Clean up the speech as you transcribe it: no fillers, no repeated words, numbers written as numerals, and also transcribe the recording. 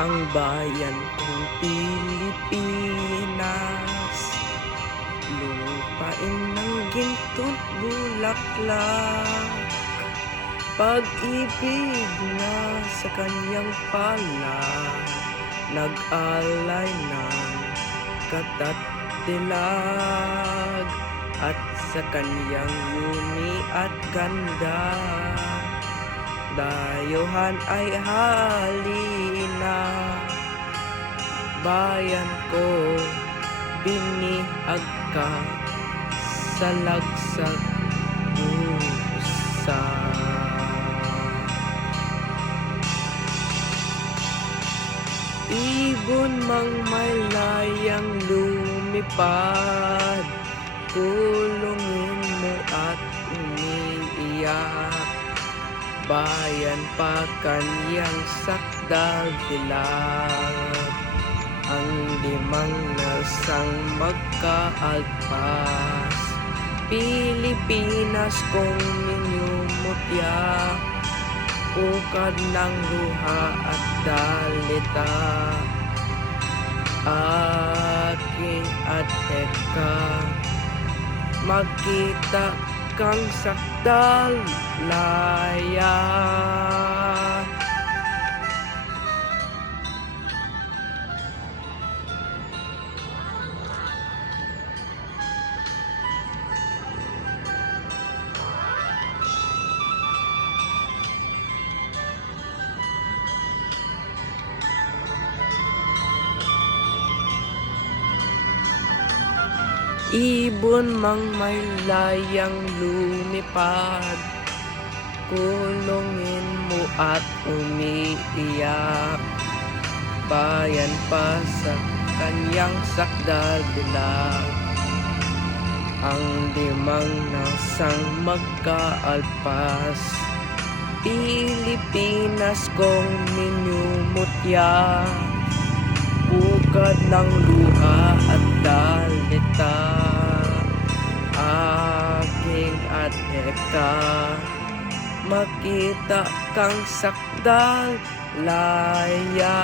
ang bayan kong Pilipinas. Lupain ng ginto't bulaklak, pag-ibig na sa kanyang palad, nag-alay ng katat dilag, at sa kanyang yumi at ganda, dayuhan ay halina. Bayan ko, binihag ka sa lagsag pusa. Ibon mang may layang lumipad, kulungin mo at umiiyak. Bayan pa kanyang sakdal dilag, ang limang nasang magkaalpas. Pilipinas kong minyumutya, ukad ng luha at dalita. Aking adheka, magkita kang sakdal laya. Ibon mang may layang lumipad, kulungin mo at umiiyak. Bayan pa sa kanyang sakdal dilag, ang limang nasang magkaalpas. Pilipinas kong minyumutya, ukad ng luha at dalita. Aking adheka, makita kang sakdal laya.